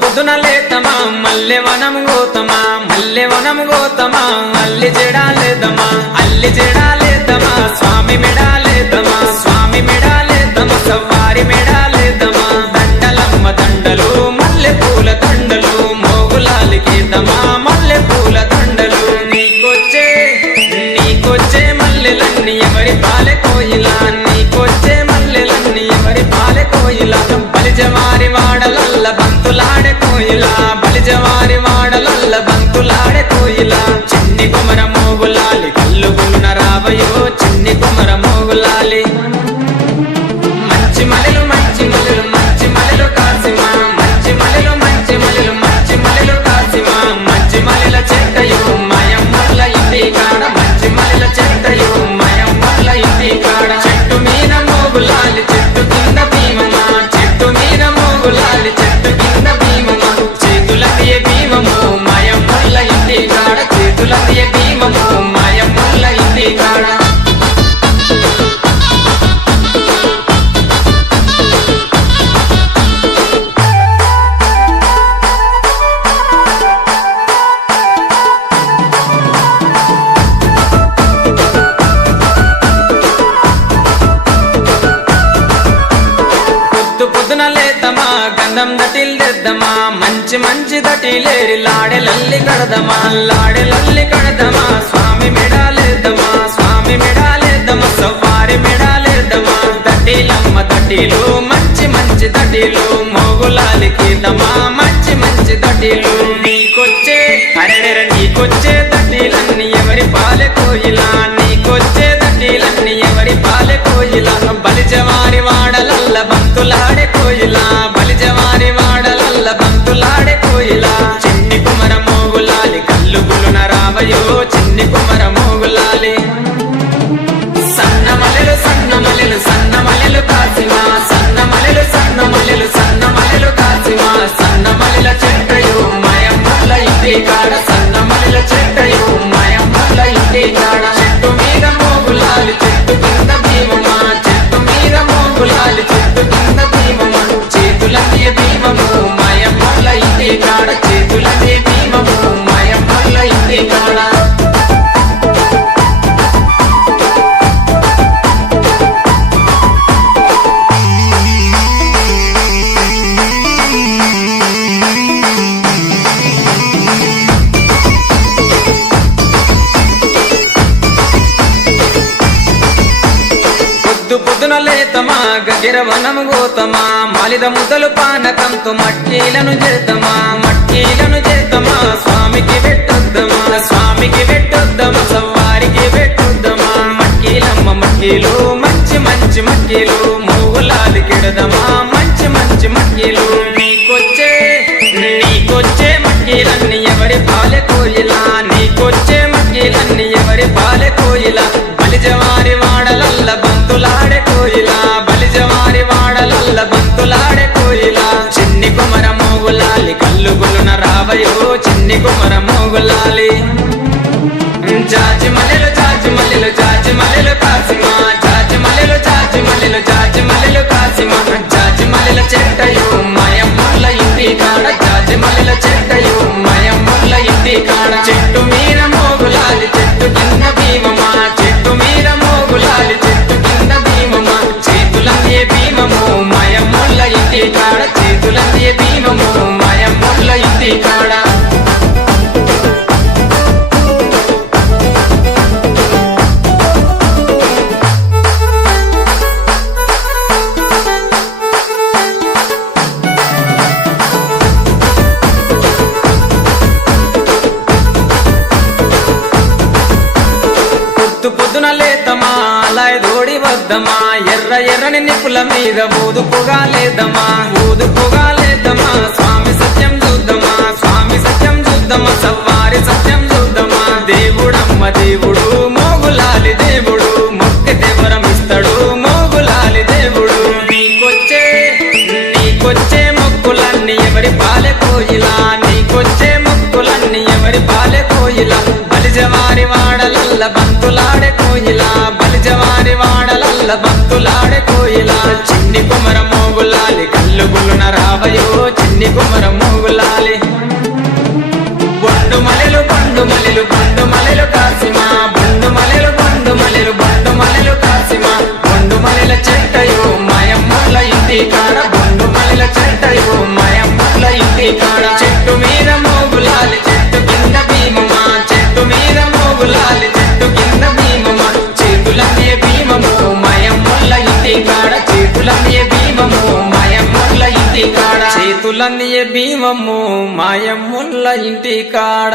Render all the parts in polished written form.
పొద్దున లేతమా మల్లెవనం గోతమా మల్లెవనం గోతమా అల్లి జడాలేదమా అల్లి జడాలేదమా స్వామి మెడాలేదమా స్వామి మెడాలేదమా సవారి మెడాలేదమా దండలమ్మ దండలు మల్లె పూల దండలు మోగులాలికేదమా మల్లె పూల దండలు నీకొచ్చే మల్లెలన్నీ ఎవరి పాలె కోయిలా నీకొచ్చే మల్లెలన్నీ ఎవరి పాలె కోయిలా బలిజవారి వాడలల్ల బంతులాడే కోయిలా బలిజవారి వాడలల్ల బంతులాడే కోయిలా చిన్ని కుమర మోగులాలి కల్లుగులున రావయో చిన్ని కుమర మోగులాలి మంచి మలెలు మంచి మలెలు మంచి మలెలు కాసిమా మంచి మలెలు మంచి మలెలు మంచి మలెలు కాసిమా మంచి మలెల చెట్టయు మయమ్మల ఇంటి కాడ మంచి మలెల చెట్టయు మయమ్మల ఇంటి కాడ చెట్టు మీద మోగులాలి చెట్టు కింద భీమమా చెట్టు మీద మోగులాలి చెట్టు కింద భీమమా చేతులదియ భీమము మయమ్మల ఇంటి కాడ చేతులదియ భీమము మయమ్మల ఇంటి కాడ పొద్దున లేతమా గంధం దటిల్దెద్దమా మంచి మంచి దటిలేరి లాడెలల్లి కడదమా లాడెలల్లి కడదమా స్వామి మెడాలేద్దమా స్వామి మెడాలేద్దమా సవ్వారి మెడాలేద్దమా దటిలమ్మ దటిలు మంచి మంచి దటిలు మోగులాలికిదమా మంచి మంచి దటిలు నీకొచ్చే అరెరెర నీకొచ్చే దటిలన్నీ ఎవరి పాలె కోయిలా నీకొచ్చే దటిలన్నీ ఎవరి పాలె కోయిలా బలిజవారి వాడలల్ల బంతులాడే కోయిలా బలిజవారి వాడలల్ల బంతులాడే కోయిలా చిన్ని కుమర మోగులాలి కల్లుగులున రావయో చిన్ని కుమర మోగులాలి సన్న మలెలు సన్న మలెలు సన్న మలెలు కాసిమా సన్న మలెలు సన్న మలెలు సన్న మలెలు కాసిమా సన్న మలెల చెట్టయు మయమ్మల ఇంటి కాడ సన్న మలెల చెట్టయు మయమ్మల ఇంటి కాడ చెట్టు మీద మోగులాలి చెట్టు కింద భీమమా చెట్టు మీద మోగులాలి చెట్టు కింద భీమమా చేతులదే భీమము మయమ్మల ఇంటి కాడ చేతులదే భీమము మయమ్మల ఇంటి కాడ పొద్దున లేతమా గగిరవనము గోతమా మాలిద ముదలు పానకంతో మట్కీలను చేతమా మట్కీలను చేతమా స్వామికి పెట్టొద్దమా స్వామికి పెట్టొద్దమా సవ్వారికి పెట్టొద్దమా మట్కీలమ్మ మట్కీలు మంచి మంచి మట్కీలు మోగులాలి కిడదమా మంచి మంచి మట్కీలు నీకొచ్చే మట్కీలన్నీ ఎవరి పాలె కోయిలా నీకొచ్చే మట్కీలన్నీ ఎవరి పాలె కోయిలా బలిజవారి వాడలల్ల బంతులాడే కోయిలా బలిజవారి వాడలల్ల బంతులాడే కోయిలా చిన్ని కుమర మోగులాలి కల్లుగులున రావయో చిన్ని కుమర మోగులాలి జాజి మలెలు జాజి మలెలు జాజి మలెలు కాసిమా జాజి మలెలు జాజి మలెలు జాజి మలెలు కాసిమా జాజి మలెల చెట్టయు మయమ్మల ఇంటి కాడ జాజి మలెల చెట్టయు మయమ్మల ఇంటి కాడ చెట్టు మీద మోగులాలి చెట్టు కింద భీమమా చెట్టు మీద మోగులాలి చెట్టు కింద భీమమా చేతులదే భీమము మయమ్మల ఇంటి కాడ చేతులదే భీమము మయమ్మల ఇంటి కాడ పొద్దున లేతమా అలాయ్ దోడి వద్దమా ఎర్ర ఎర్రని నిప్పుల మీద ఊదుపుగా లేదమా ఊదుపుగా లేదమా స్వామి సత్యం చూద్దామా స్వామి సత్యం చూద్దామా సవ్వారి సత్యం చూద్దామా దేవుడమ్మ దేవుడు మోగులాలి దేవుడు మొక్కితే వరం ఇస్తాడు మోగులాలి దేవుడు నీకొచ్చే కోయిల బలిజవారి వాడలల్ల బంతులాడే కోయిల బలిజవారి వాడలల్ల బంతులాడే కోయిల చిన్ని కుమర మోగులాలి కళ్ళు గులున రావయో చిన్ని కుమర మోగులాలి బండు మలెలు కాసిమా బండు మలెలు కాసిమా బండు మలెల చెట్టయో మాయమ్మల ఇంటి కాడ బండు మలెల చెట్టయో మాయమ్మల ఇంటి కాడ చెట్టు మీద మోగులాలి చెట్టు కింద భీమమా చెట్టు మీద మోగులాలి చెట్టు కింద భీమమా చేతులన్నీ భీమము మాయమ్మల ఇంటి కాడ చేతులన్నీ భీమము మాయమ్మల ఇంటి కాడ చేతులన్నీ భీమము మాయమ్మల ఇంటి కాడ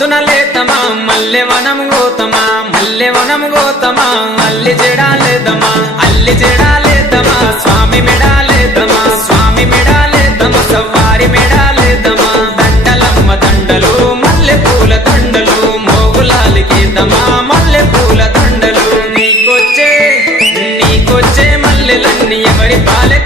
పొద్దున లేతమా మల్లె వనం గోతమా మల్లె వనం గోతమా అల్లి జడాలేదమా అల్లి జడాలేదమా స్వామి మెడాలేదమా స్వామి మెడాలేదమా సవ్వారి మెడాలేదమా దండలమ్మ దండలు మల్లె పూల దండలు మోగులాలికేదమా మల్లె పూల దండలు నీకొచ్చే మల్లెలన్నీ ఎవరి పాలె